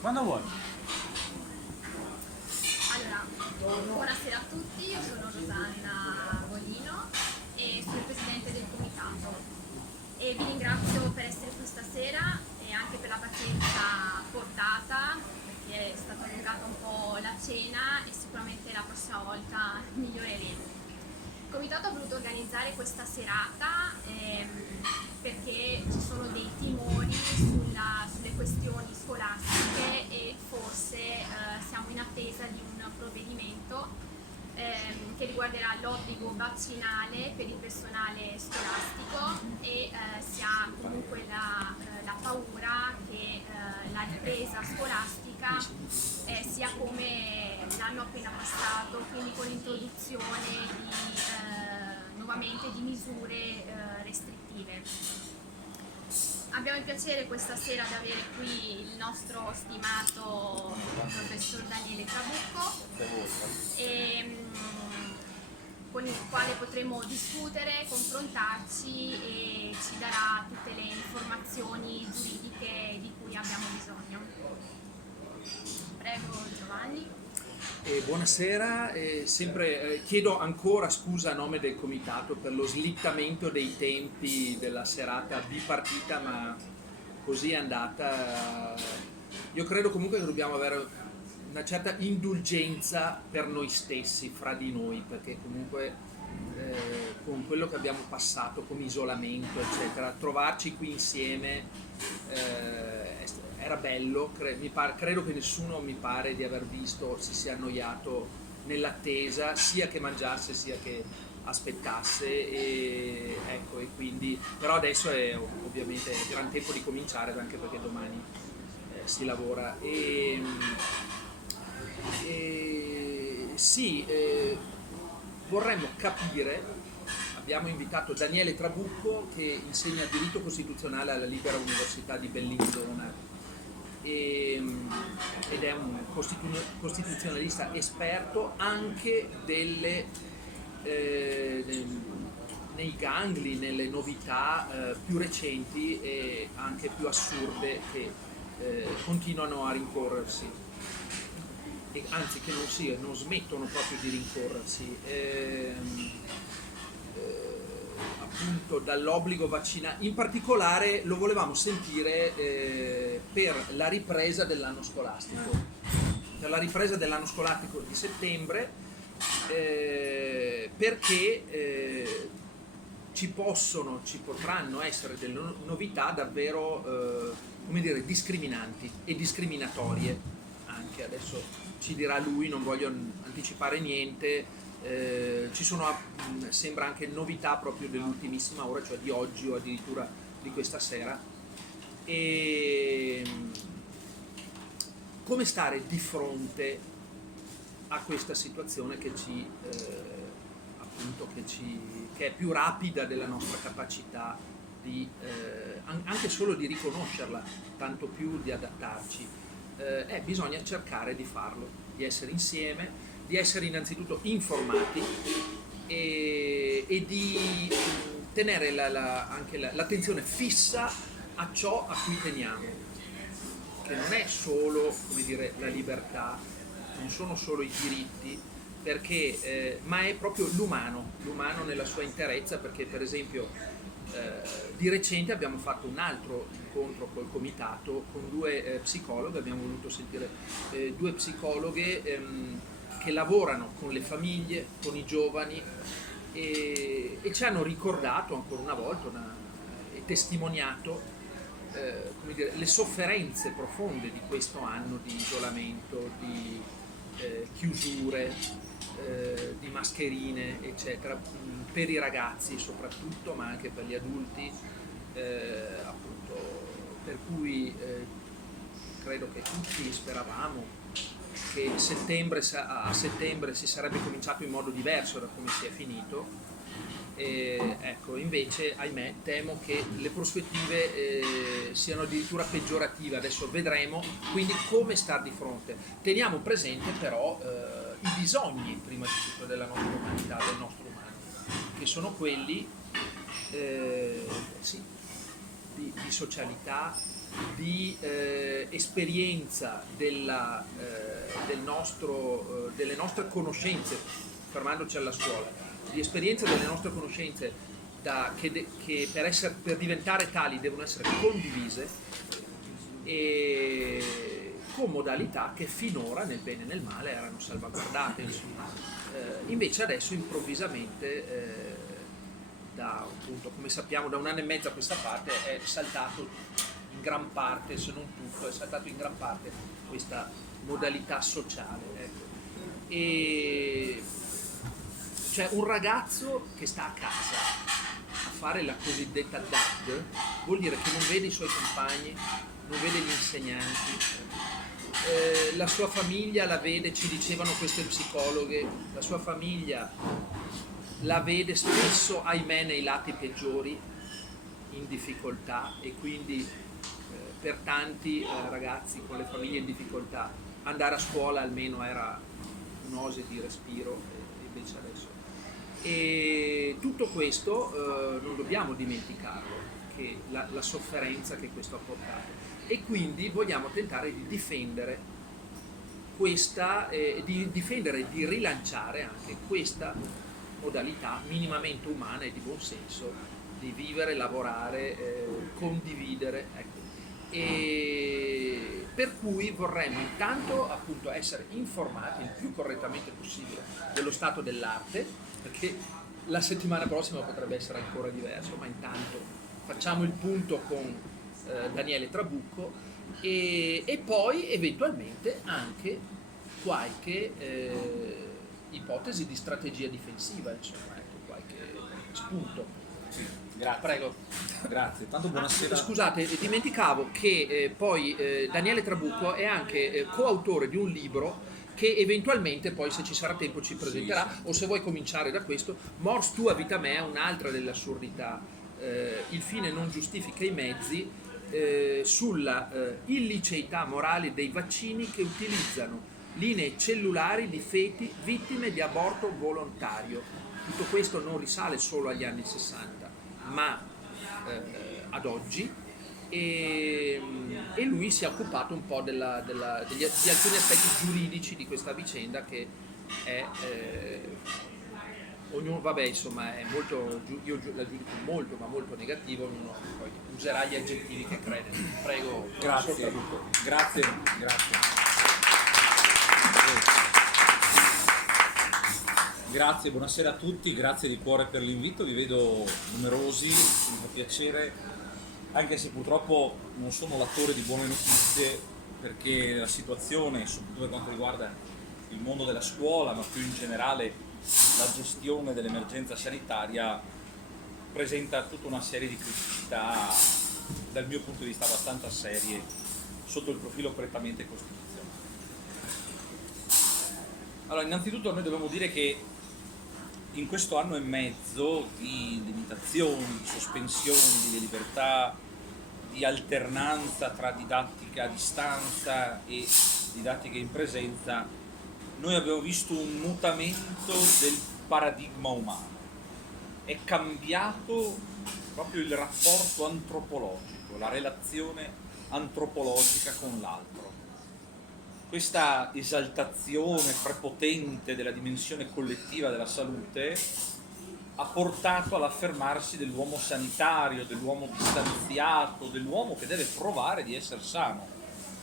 Quando vuoi. Allora, buonasera a tutti, io sono Rosanna Bolino e sono il presidente del comitato e vi ringrazio per essere qui stasera e anche per la pazienza portata perché è stata allungata un po' la cena e sicuramente la prossima volta miglioreremo. Il comitato ha voluto organizzare questa serata perché ci sono dei timori sulle questioni scolastiche e forse siamo in attesa di un provvedimento che riguarderà l'obbligo vaccinale per il personale scolastico e si ha comunque la paura che la ripresa scolastica sia come l'anno appena passato, quindi con l'introduzione nuovamente di misure restrittive. Abbiamo il piacere questa sera di avere qui il nostro stimato professor Daniele Trabucco con il quale potremo discutere, confrontarci e ci darà tutte le informazioni giuridiche di cui abbiamo bisogno. Prego Giovanni. Buonasera, chiedo ancora scusa a nome del comitato per lo slittamento dei tempi della serata bipartita, ma così è andata. Io credo comunque che dobbiamo avere una certa indulgenza per noi stessi, fra di noi, perché comunque con quello che abbiamo passato come isolamento, eccetera, trovarci qui insieme era bello, credo che nessuno mi pare di aver visto si sia annoiato nell'attesa, sia che mangiasse sia che aspettasse, e quindi, però adesso è ovviamente gran tempo di cominciare, anche perché domani si lavora sì, vorremmo capire. Abbiamo invitato Daniele Trabucco, che insegna diritto costituzionale alla Libera Università di Bellinzona ed è un costituzionalista esperto anche nei gangli, nelle novità più recenti e anche più assurde che continuano a rincorrersi, e anzi che non smettono proprio di rincorrersi. Appunto dall'obbligo vaccinale, in particolare lo volevamo sentire per la ripresa dell'anno scolastico, di settembre, perché ci potranno essere delle novità davvero discriminanti e discriminatorie anche. Adesso ci dirà lui, non voglio anticipare niente. Ci sono, sembra, anche novità proprio dell'ultimissima ora, cioè di oggi o addirittura di questa sera. E come stare di fronte a questa situazione che è più rapida della nostra capacità anche solo di riconoscerla, tanto più di adattarci. Bisogna cercare di farlo, di essere insieme, di essere innanzitutto informati e di tenere anche l'attenzione fissa a ciò a cui teniamo, che non è solo, la libertà, non sono solo i diritti, ma è proprio l'umano nella sua interezza, perché per esempio di recente abbiamo fatto un altro incontro col comitato con due psicologhe, abbiamo voluto sentire due psicologhe che lavorano con le famiglie, con i giovani e ci hanno ricordato ancora una volta e testimoniato le sofferenze profonde di questo anno di isolamento, di chiusure, di mascherine, eccetera, per i ragazzi soprattutto, ma anche per gli adulti, appunto, per cui credo che tutti speravamo che a settembre si sarebbe cominciato in modo diverso da come si è finito. Invece, ahimè, temo che le prospettive siano addirittura peggiorative. Adesso vedremo quindi come star di fronte. Teniamo presente però i bisogni, prima di tutto, della nostra umanità, del nostro umano, che sono quelli di socialità, di esperienza delle nostre conoscenze, fermandoci alla scuola, di esperienza delle nostre conoscenze che per diventare tali devono essere condivise, e con modalità che finora nel bene e nel male erano salvaguardate, insomma. Invece adesso improvvisamente appunto, come sappiamo, da 1 anno e mezzo a questa parte è saltato in gran parte, se non tutto, è saltato in gran parte questa modalità sociale, ecco. E cioè un ragazzo che sta a casa a fare la cosiddetta DAD vuol dire che non vede i suoi compagni, non vede gli insegnanti, la sua famiglia la vede, ci dicevano queste psicologhe, la sua famiglia la vede spesso, ahimè, nei lati peggiori, in difficoltà, e quindi per tanti ragazzi con le famiglie in difficoltà andare a scuola almeno era un'oasi di respiro, invece adesso. E tutto questo non dobbiamo dimenticarlo, che la sofferenza che questo ha portato, e quindi vogliamo tentare di difendere di rilanciare anche questa modalità minimamente umana e di buon senso di vivere, lavorare, condividere, ecco. E per cui vorremmo intanto appunto essere informati il più correttamente possibile dello stato dell'arte, perché la settimana prossima potrebbe essere ancora diverso, ma intanto facciamo il punto con Daniele Trabucco, e poi eventualmente anche qualche ipotesi di strategia difensiva, insomma, ecco, qualche spunto. Sì, grazie. Prego. Grazie, tanto buonasera. Scusate, dimenticavo che poi Daniele Trabucco è anche coautore di un libro che eventualmente poi, se ci sarà tempo, ci presenterà, sì. O se vuoi cominciare da questo, Mors tua vita mea, un'altra delle assurdità, il fine non giustifica i mezzi, sulla illiceità morale dei vaccini che utilizzano linee cellulari di feti vittime di aborto volontario. Tutto questo non risale solo agli anni 60, ma ad oggi, e lui si è occupato un po' di alcuni aspetti giuridici di questa vicenda, che è ognuno, vabbè, insomma, è molto, io la giudico molto, ma molto negativo, ognuno poi userà gli aggettivi che crede. Prego. Grazie. Grazie, buonasera a tutti, grazie di cuore per l'invito, vi vedo numerosi, mi fa piacere, anche se purtroppo non sono l'attore di buone notizie, perché la situazione, soprattutto per quanto riguarda il mondo della scuola, ma più in generale la gestione dell'emergenza sanitaria, presenta tutta una serie di criticità, dal mio punto di vista abbastanza serie, sotto il profilo prettamente costituzionale. Allora, innanzitutto noi dobbiamo dire che in questo anno e mezzo di limitazioni, di sospensioni di libertà, di alternanza tra didattica a distanza e didattica in presenza, noi abbiamo visto un mutamento del paradigma umano. È cambiato proprio il rapporto antropologico, la relazione antropologica con l'altro. Questa esaltazione prepotente della dimensione collettiva della salute ha portato all'affermarsi dell'uomo sanitario, dell'uomo distanziato, dell'uomo che deve provare di essere sano.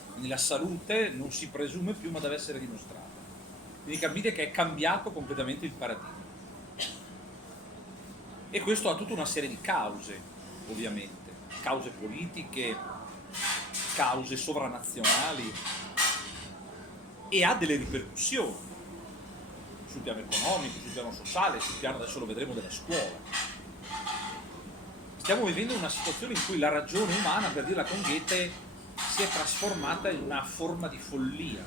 Quindi la salute non si presume più, ma deve essere dimostrata. Quindi capite che è cambiato completamente il paradigma. E questo ha tutta una serie di cause, ovviamente. Cause politiche, cause sovranazionali, e ha delle ripercussioni sul piano economico, sul piano sociale, sul piano, adesso lo vedremo, della scuola. Stiamo vivendo una situazione in cui la ragione umana, per dirla con Goethe, si è trasformata in una forma di follia,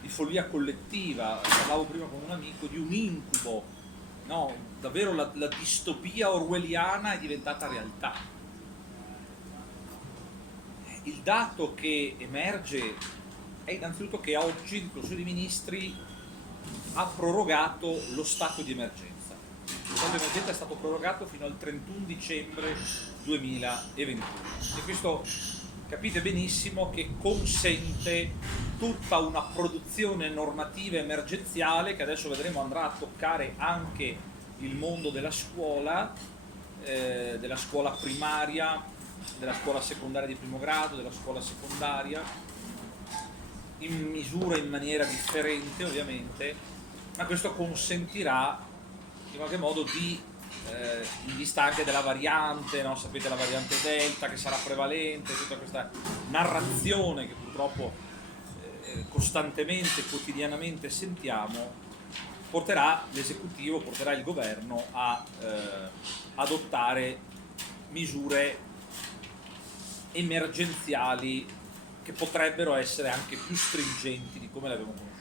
di follia collettiva. Parlavo prima con un amico di un incubo, no? Davvero la distopia orwelliana è diventata realtà. Il dato che emerge è innanzitutto che oggi il Consiglio dei Ministri ha prorogato lo stato di emergenza. Lo stato di emergenza è stato prorogato fino al 31 dicembre 2021 e questo capite benissimo che consente tutta una produzione normativa emergenziale che adesso vedremo andrà a toccare anche il mondo della scuola primaria, della scuola secondaria di primo grado, della scuola secondaria, in misura in maniera differente ovviamente, ma questo consentirà in qualche modo di in vista anche della variante, no? Sapete, la variante Delta che sarà prevalente, tutta questa narrazione che purtroppo costantemente, quotidianamente sentiamo, porterà l'esecutivo, porterà il governo a adottare misure emergenziali che potrebbero essere anche più stringenti di come le abbiamo conosciute.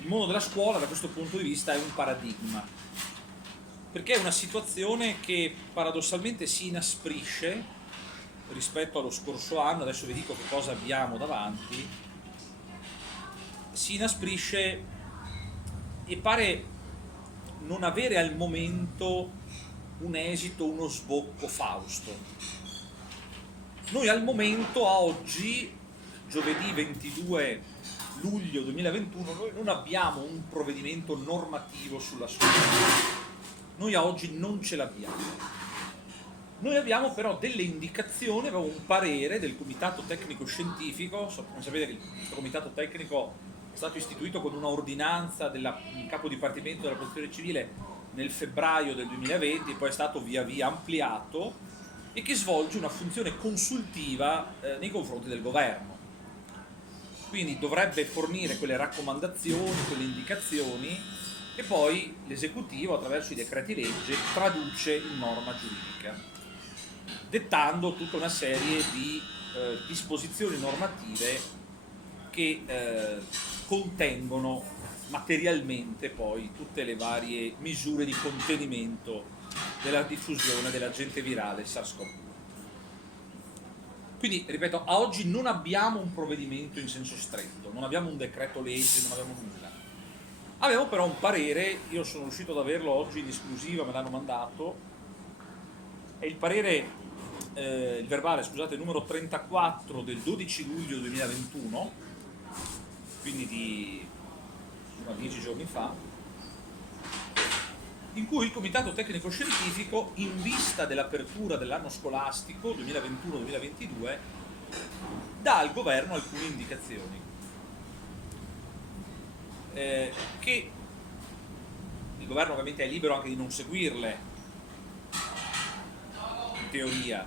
Il mondo della scuola da questo punto di vista è un paradigma, perché è una situazione che paradossalmente si inasprisce rispetto allo scorso anno. Adesso vi dico che cosa abbiamo davanti. Si inasprisce e pare non avere al momento un esito, uno sbocco fausto. Noi al momento, a oggi, giovedì 22 luglio 2021, noi non abbiamo un provvedimento normativo sulla scuola. Noi a oggi non ce l'abbiamo. Noi abbiamo però delle indicazioni, abbiamo un parere del Comitato Tecnico Scientifico. Come sapete, questo Comitato Tecnico è stato istituito con una ordinanza del Capo Dipartimento della Protezione Civile nel febbraio del 2020, poi è stato via via ampliato e che svolge una funzione consultiva nei confronti del governo. Quindi dovrebbe fornire quelle raccomandazioni, quelle indicazioni, e poi l'esecutivo attraverso i decreti legge traduce in norma giuridica, dettando tutta una serie di disposizioni normative che contengono materialmente poi tutte le varie misure di contenimento della diffusione dell'agente virale SARS-CoV-2. Quindi, ripeto, a oggi non abbiamo un provvedimento in senso stretto, non abbiamo un decreto legge, non abbiamo nulla. Avevo però un parere, io sono riuscito ad averlo oggi in esclusiva, me l'hanno mandato, è il parere, il verbale, scusate, numero 34 del 12 luglio 2021, quindi di 10 giorni fa, in cui il Comitato Tecnico Scientifico, in vista dell'apertura dell'anno scolastico 2021-2022, dà al governo alcune indicazioni. Che il governo ovviamente è libero anche di non seguirle, in teoria.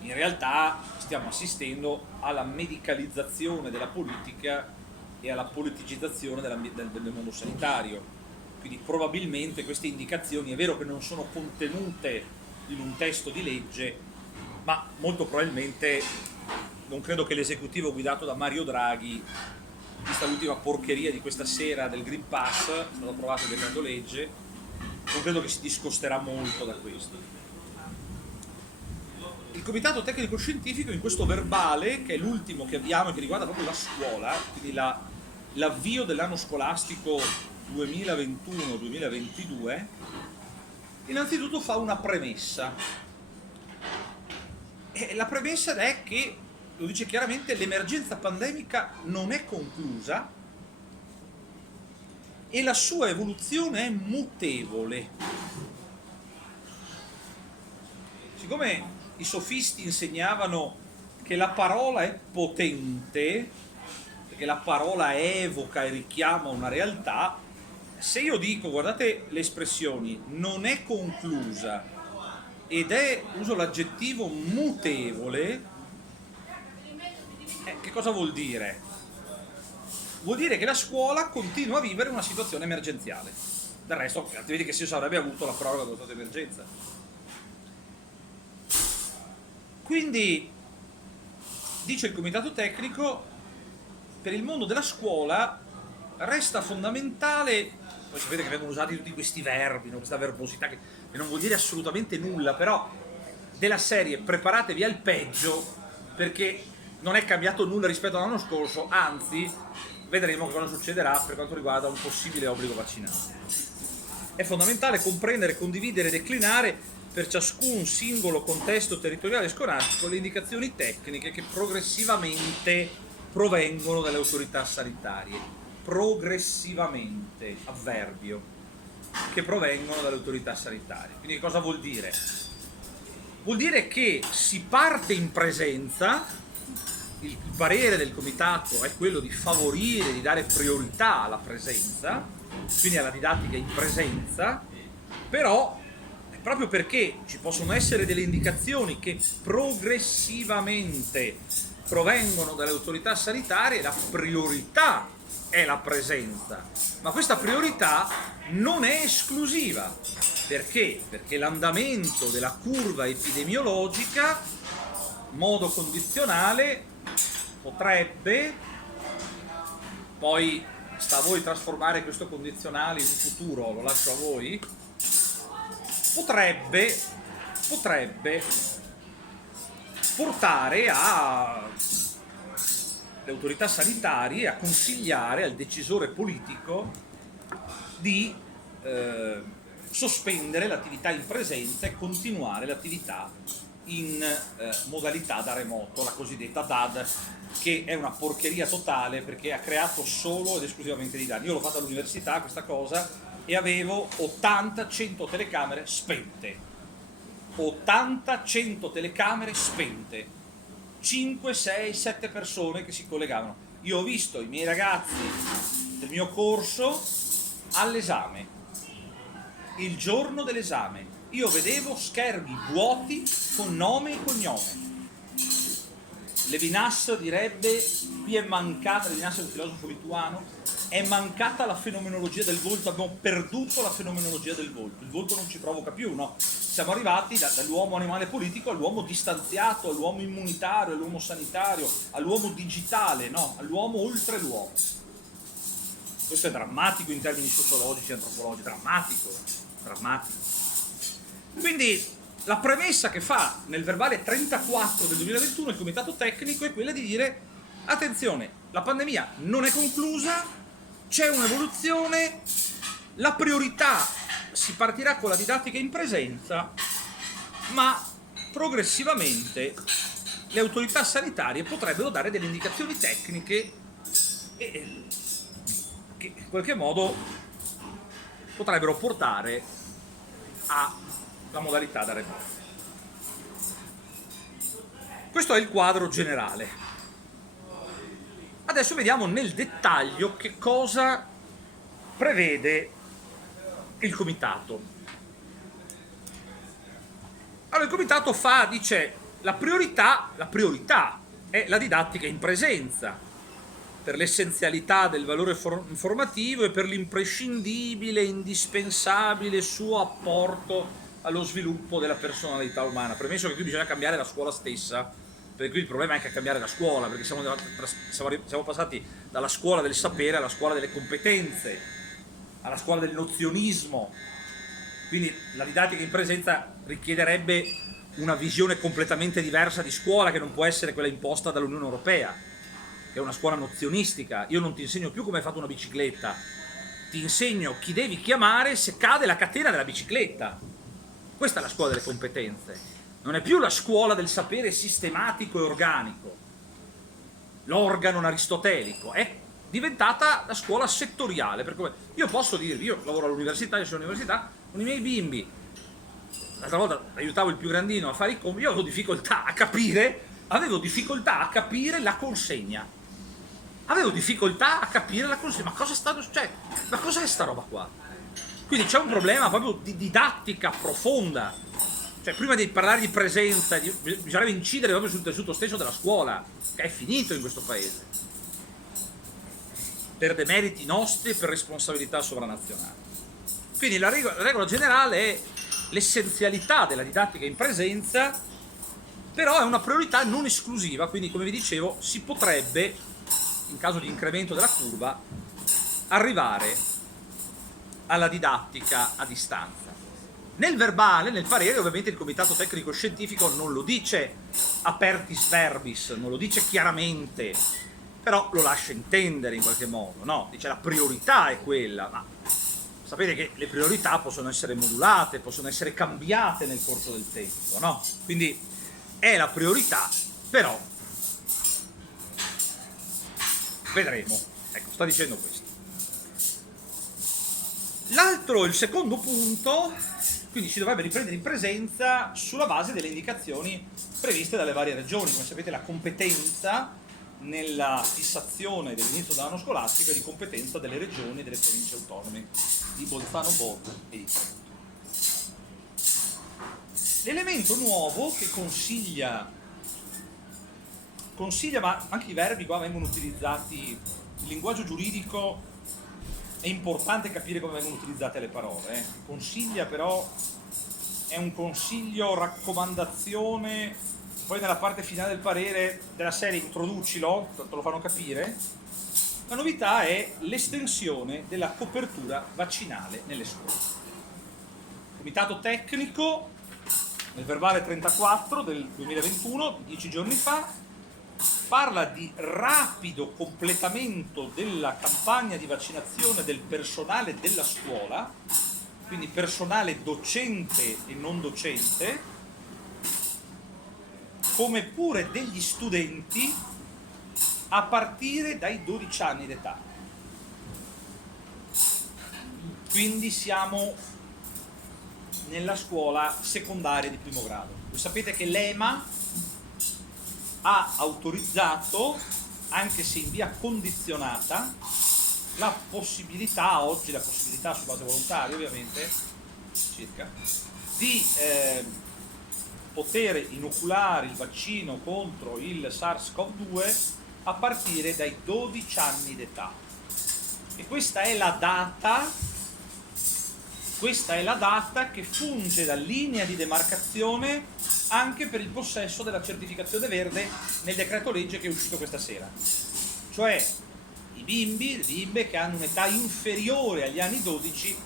In realtà stiamo assistendo alla medicalizzazione della politica e alla politicizzazione del mondo sanitario. Quindi probabilmente queste indicazioni è vero che non sono contenute in un testo di legge, ma molto probabilmente non credo che l'esecutivo guidato da Mario Draghi, vista l'ultima porcheria di questa sera del Green Pass, è stato approvato il decreto legge, non credo che si discosterà molto da questo. Il Comitato Tecnico Scientifico in questo verbale, che è l'ultimo che abbiamo e che riguarda proprio la scuola, quindi l'avvio dell'anno scolastico 2021-2022, innanzitutto fa una premessa. E la premessa è che, lo dice chiaramente, l'emergenza pandemica non è conclusa e la sua evoluzione è mutevole. Siccome i sofisti insegnavano che la parola è potente, perché la parola evoca e richiama una realtà, se io dico, guardate le espressioni, non è conclusa ed uso l'aggettivo mutevole, che cosa vuol dire? Vuol dire che la scuola continua a vivere una situazione emergenziale. Del resto, altrimenti che senso avrebbe avuto la proroga dello stato di emergenza? Quindi, dice il Comitato Tecnico, per il mondo della scuola resta fondamentale, poi sapete che vengono usati tutti questi verbi, no? Questa verbosità che non vuol dire assolutamente nulla, però della serie preparatevi al peggio, perché non è cambiato nulla rispetto all'anno scorso, anzi vedremo che cosa succederà per quanto riguarda un possibile obbligo vaccinale. È fondamentale comprendere, condividere e declinare per ciascun singolo contesto territoriale scolastico le indicazioni tecniche che progressivamente provengono dalle autorità sanitarie. Progressivamente, avverbio, che provengono dalle autorità sanitarie. Quindi cosa vuol dire? Vuol dire che si parte in presenza, il parere del comitato è quello di favorire, di dare priorità alla presenza, quindi alla didattica in presenza, però proprio perché ci possono essere delle indicazioni che progressivamente provengono dalle autorità sanitarie, la priorità è la presenza, ma questa priorità non è esclusiva. Perché? Perché l'andamento della curva epidemiologica, modo condizionale, potrebbe, poi sta a voi trasformare questo condizionale in un futuro, lo lascio a voi, potrebbe portare le autorità sanitarie a consigliare al decisore politico di sospendere l'attività in presenza e continuare l'attività in modalità da remoto, la cosiddetta DAD, che è una porcheria totale perché ha creato solo ed esclusivamente dei danni. Io l'ho fatta all'università questa cosa e avevo 80-100 telecamere spente. 80-100 telecamere spente. 5, 6, 7 persone che si collegavano. Io ho visto i miei ragazzi del mio corso all'esame, il giorno dell'esame, io vedevo schermi vuoti con nome e cognome. Levinas direbbe, qui è mancata, Levinas è un filosofo lituano, è mancata la fenomenologia del volto, abbiamo perduto la fenomenologia del volto, il volto non ci provoca più, no? Siamo arrivati dall'uomo animale politico all'uomo distanziato, all'uomo immunitario, all'uomo sanitario, all'uomo digitale, no? All'uomo oltre l'uomo. Questo è drammatico in termini sociologici e antropologici, drammatico. Quindi la premessa che fa nel verbale 34 del 2021 il comitato tecnico è quella di dire: attenzione, la pandemia non è conclusa, c'è un'evoluzione, la priorità si partirà con la didattica in presenza, ma progressivamente le autorità sanitarie potrebbero dare delle indicazioni tecniche che in qualche modo potrebbero portare alla modalità da remoto. Questo è il quadro generale. Adesso vediamo nel dettaglio che cosa prevede il comitato. Allora il comitato dice la priorità è la didattica in presenza, per l'essenzialità del valore informativo e per l'imprescindibile, indispensabile suo apporto allo sviluppo della personalità umana. Premesso che qui bisogna cambiare la scuola stessa, perché qui il problema è anche cambiare la scuola, perché siamo passati dalla scuola del sapere alla scuola delle competenze, alla scuola del nozionismo. Quindi la didattica in presenza richiederebbe una visione completamente diversa di scuola, che non può essere quella imposta dall'Unione Europea, che è una scuola nozionistica. Io non ti insegno più come hai fatto una bicicletta, ti insegno chi devi chiamare se cade la catena della bicicletta. Questa è la scuola delle competenze, non è più la scuola del sapere sistematico e organico, l'organon aristotelico, è diventata la scuola settoriale. Perché io posso dirvi, io lavoro all'università, io sono all'università, con i miei bimbi, l'altra volta aiutavo il più grandino a fare i compiti, io avevo difficoltà a capire la consegna. Avevo difficoltà a capire la consegna, ma cosa ma cos'è sta roba qua? Quindi c'è un problema proprio di didattica profonda. Cioè, prima di parlare di presenza, bisognerebbe incidere proprio sul tessuto stesso della scuola, che è finito in questo paese, per demeriti nostri e per responsabilità sovranazionali. Quindi la regola generale è l'essenzialità della didattica in presenza, però è una priorità non esclusiva, quindi come vi dicevo si potrebbe, in caso di incremento della curva, arrivare alla didattica a distanza. Nel verbale, nel parere, ovviamente il comitato tecnico scientifico non lo dice apertis verbis, non lo dice chiaramente, però lo lascia intendere in qualche modo, no? Dice la priorità è quella, ma sapete che le priorità possono essere modulate, possono essere cambiate nel corso del tempo, no? Quindi è la priorità, però vedremo. Ecco, sta dicendo questo. Il secondo punto, quindi si dovrebbe riprendere in presenza sulla base delle indicazioni previste dalle varie regioni. Come sapete, la competenza nella fissazione dell'inizio dell'anno scolastico è di competenza delle regioni e delle province autonome di Bolzano, Borgo e di Trento. L'elemento nuovo che consiglia, ma anche i verbi qua vengono utilizzati, il linguaggio giuridico è importante capire come vengono utilizzate le parole. Consiglia però è un consiglio, raccomandazione, poi nella parte finale del parere della serie introducilo, te lo fanno capire. La novità è l'estensione della copertura vaccinale nelle scuole. Il comitato tecnico, nel verbale 34 del 2021, 10 giorni fa, parla di rapido completamento della campagna di vaccinazione del personale della scuola, quindi personale docente e non docente, come pure degli studenti a partire dai 12 anni d'età. Quindi siamo nella scuola secondaria di primo grado. Voi sapete che l'EMA ha autorizzato, anche se in via condizionata, la possibilità su base volontaria ovviamente, circa, di poter inoculare il vaccino contro il SARS-CoV-2 a partire dai 12 anni d'età. E questa è la data che funge da linea di demarcazione anche per il possesso della certificazione verde nel decreto legge che è uscito questa sera. Cioè i bimbi, le bimbe che hanno un'età inferiore agli anni 12,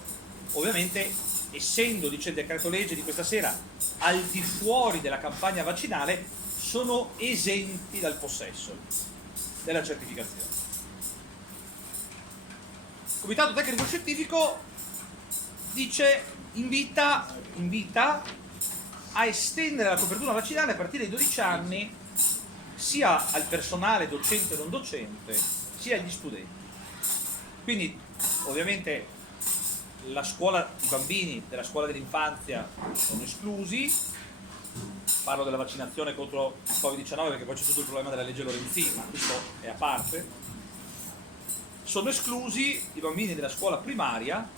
ovviamente essendo, dice il decreto legge di questa sera, al di fuori della campagna vaccinale, sono esenti dal possesso della certificazione. Il Comitato Tecnico Scientifico invita a estendere la copertura vaccinale a partire dai 12 anni sia al personale docente e non docente, sia agli studenti. Quindi ovviamente la scuola, i bambini della scuola dell'infanzia sono esclusi, parlo della vaccinazione contro il Covid-19 perché poi c'è tutto il problema della legge Lorenzin, ma questo è a parte. Sono esclusi i bambini della scuola primaria,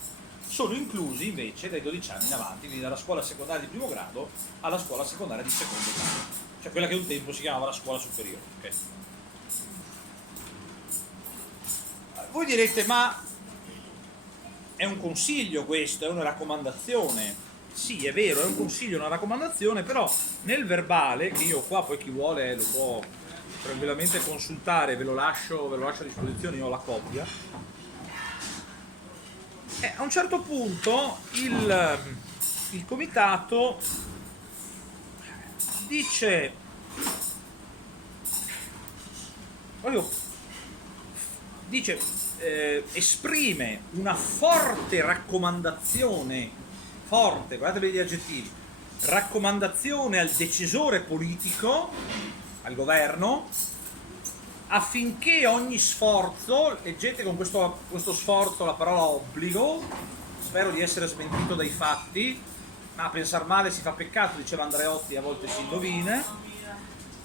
sono inclusi invece dai 12 anni in avanti, quindi dalla scuola secondaria di primo grado alla scuola secondaria di secondo grado, cioè quella che un tempo si chiamava la scuola superiore. Okay? Voi direte, ma è un consiglio questo, è una raccomandazione? Sì, è vero, è un consiglio, una raccomandazione, però nel verbale, che io qua poi chi vuole lo può tranquillamente consultare, ve lo lascio a disposizione, io ho la copia. A un certo punto il comitato esprime una forte raccomandazione, forte, guardatevi gli aggettivi, raccomandazione al decisore politico, al governo, affinché ogni sforzo, leggete con questo sforzo la parola obbligo, spero di essere smentito dai fatti, ma a pensar male si fa peccato, diceva Andreotti, a volte si indovina,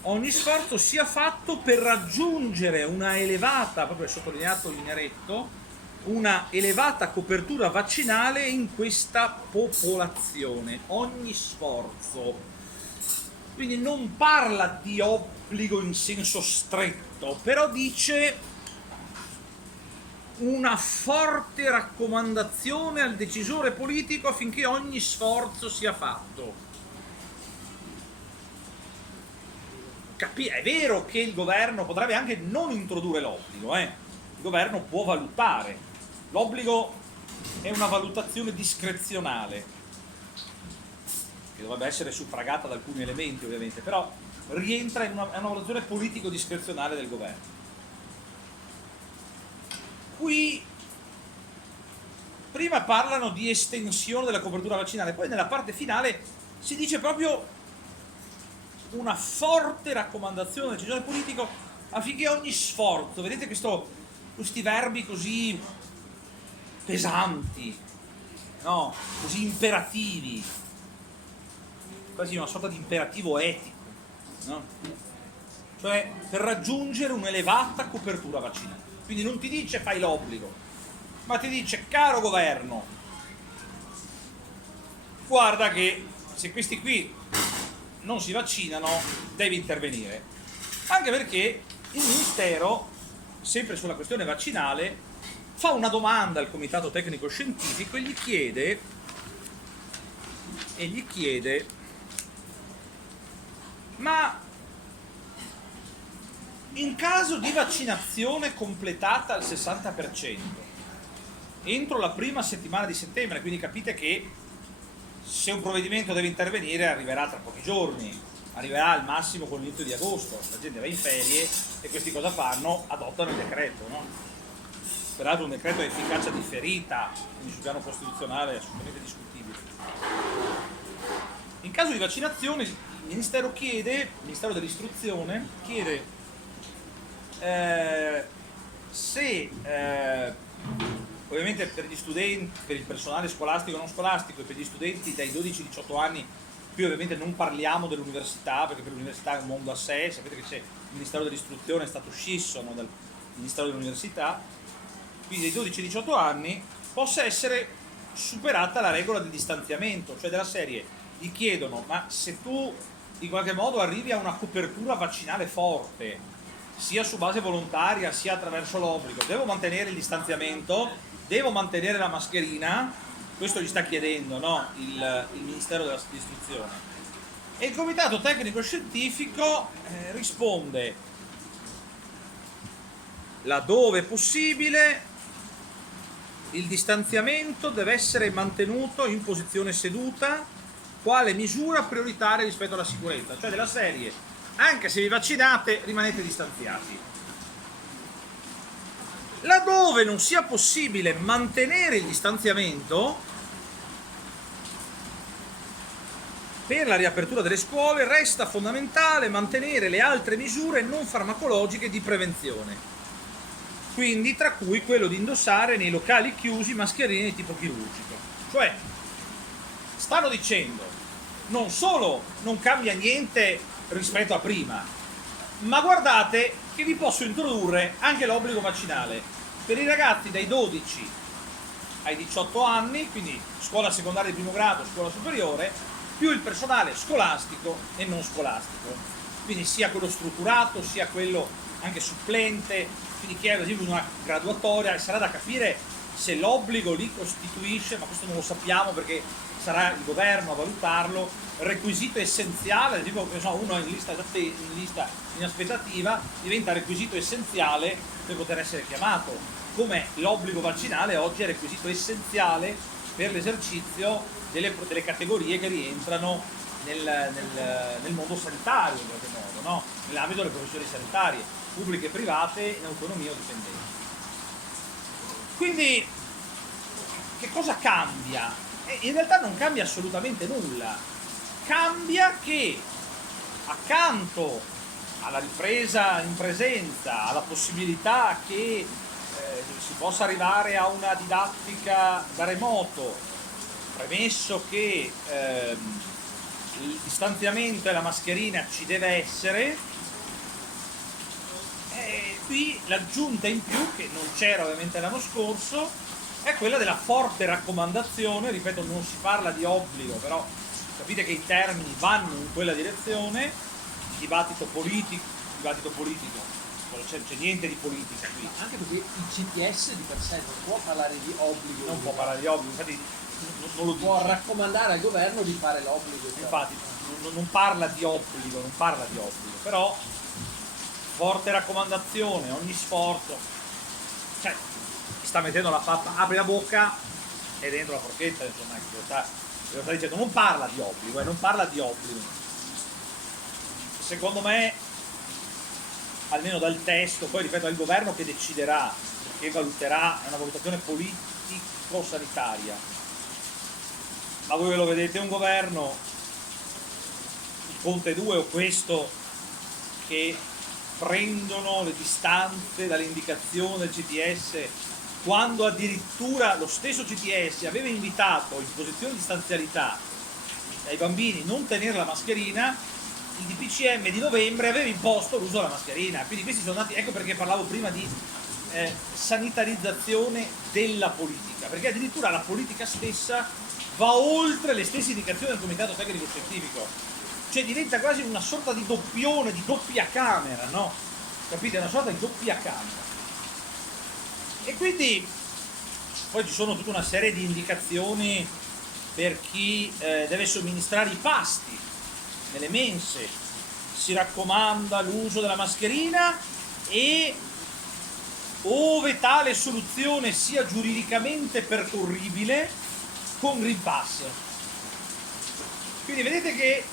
ogni sforzo sia fatto per raggiungere una elevata, proprio è sottolineato il Linearetto, una elevata copertura vaccinale in questa popolazione, ogni sforzo. Quindi non parla di obbligo in senso stretto, però dice una forte raccomandazione al decisore politico affinché ogni sforzo sia fatto. È vero che il governo potrebbe anche non introdurre l'obbligo, il governo può valutare. L'obbligo è una valutazione discrezionale, che dovrebbe essere suffragata da alcuni elementi ovviamente, però rientra in una valutazione politico-discrezionale del governo. Qui prima parlano di estensione della copertura vaccinale, poi nella parte finale si dice proprio una forte raccomandazione del decisore politico affinché ogni sforzo, vedete questi verbi così pesanti, no? Così imperativi, quasi una sorta di imperativo etico, no? Cioè per raggiungere un'elevata copertura vaccinale. Quindi non ti dice fai l'obbligo, ma ti dice caro governo, guarda che se questi qui non si vaccinano devi intervenire. Anche perché il Ministero, sempre sulla questione vaccinale, fa una domanda al Comitato Tecnico Scientifico e gli chiede ma in caso di vaccinazione completata al 60% entro la prima settimana di settembre, quindi capite che se un provvedimento deve intervenire arriverà tra pochi giorni, arriverà al massimo con l'inizio di agosto, la gente va in ferie e questi cosa fanno? Adottano il decreto, no? Peraltro un decreto a efficacia differita, quindi sul piano costituzionale è assolutamente discutibile. In caso di vaccinazione il Ministero dell'Istruzione chiede se ovviamente per gli studenti, per il personale scolastico e non scolastico e per gli studenti dai 12 ai 18 anni, qui ovviamente non parliamo dell'università perché per l'università è un mondo a sé, sapete che c'è il Ministero dell'Istruzione, è stato scisso, no, dal Ministero dell'Università, quindi dai 12 ai 18 anni possa essere superata la regola del distanziamento, cioè della serie gli chiedono ma se tu in qualche modo arrivi a una copertura vaccinale forte sia su base volontaria sia attraverso l'obbligo, devo mantenere il distanziamento, devo mantenere la mascherina, questo gli sta chiedendo, no? il Ministero dell'Istruzione. E il Comitato Tecnico Scientifico risponde laddove possibile il distanziamento deve essere mantenuto in posizione seduta quale misura prioritaria rispetto alla sicurezza, cioè della serie anche se vi vaccinate rimanete distanziati. Laddove non sia possibile mantenere il distanziamento, per la riapertura delle scuole resta fondamentale mantenere le altre misure non farmacologiche di prevenzione, quindi tra cui quello di indossare nei locali chiusi mascherine di tipo chirurgico. Cioè stanno dicendo non solo non cambia niente rispetto a prima, ma guardate che vi posso introdurre anche l'obbligo vaccinale per i ragazzi dai 12 ai 18 anni, quindi scuola secondaria di primo grado, scuola superiore, più il personale scolastico e non scolastico, quindi sia quello strutturato sia quello anche supplente, quindi chi è ad esempio una graduatoria, e sarà da capire se l'obbligo lì costituisce, ma questo non lo sappiamo perché sarà il governo a valutarlo, requisito essenziale, ad esempio uno in lista in aspettativa diventa requisito essenziale per poter essere chiamato, come l'obbligo vaccinale oggi è requisito essenziale per l'esercizio delle categorie che rientrano nel mondo sanitario in qualche modo, no? Nell'ambito delle professioni sanitarie, pubbliche e private, in autonomia o dipendente. Quindi che cosa cambia? In realtà non cambia assolutamente nulla, cambia che accanto alla ripresa in presenza, alla possibilità che si possa arrivare a una didattica da remoto, premesso che il distanziamento e la mascherina ci deve essere, qui l'aggiunta in più, che non c'era ovviamente l'anno scorso, è quella della forte raccomandazione, ripeto non si parla di obbligo, però capite che i termini vanno in quella direzione, il dibattito politico non c'è niente di politica qui. Anche perché il CTS di per sé non può parlare di obbligo. Non può parlare di obbligo, infatti non lo può dice. raccomandare al governo di fare l'obbligo. Infatti non parla di obbligo, però forte raccomandazione, ogni sforzo, cioè ti sta mettendo la pappa, apri la bocca e dentro la forchetta, insomma, lo sta dicendo, non parla di obbligo, non parla di obbligo. Secondo me, almeno dal testo, poi ripeto, è il governo che deciderà, che valuterà, è una valutazione politico-sanitaria, ma voi ve lo vedete, un governo, il Conte 2 o questo, che prendono le distanze dalle indicazioni del CTS, quando addirittura lo stesso CTS aveva invitato in posizione di distanzialità ai bambini non tenere la mascherina, il DPCM di novembre aveva imposto l'uso della mascherina. Quindi questi sono andati, ecco perché parlavo prima di sanitarizzazione della politica, perché addirittura la politica stessa va oltre le stesse indicazioni del Comitato Tecnico Scientifico, cioè diventa quasi una sorta di doppione, di doppia camera, no? Capite? Una sorta di doppia camera. E quindi poi ci sono tutta una serie di indicazioni per chi deve somministrare i pasti nelle mense. Si raccomanda l'uso della mascherina e, ove tale soluzione sia giuridicamente percorribile, con Green Pass. Quindi vedete che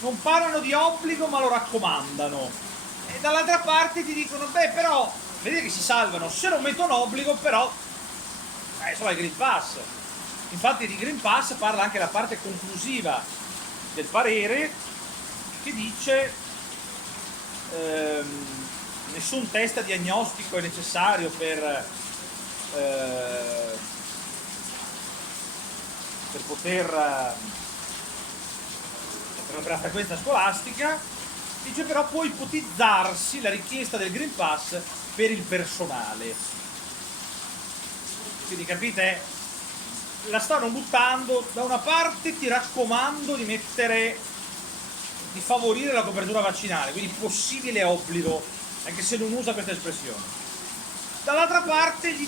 non parlano di obbligo ma lo raccomandano, e dall'altra parte ti dicono beh però vedete che si salvano se non mettono obbligo, però insomma il Green Pass. Infatti di Green Pass parla anche la parte conclusiva del parere, che dice nessun test diagnostico è necessario per poter per la frequenza scolastica. Dice però può ipotizzarsi la richiesta del Green Pass per il personale. Quindi capite? La stanno buttando, da una parte ti raccomando di favorire la copertura vaccinale, quindi possibile obbligo, anche se non usa questa espressione. Dall'altra parte gli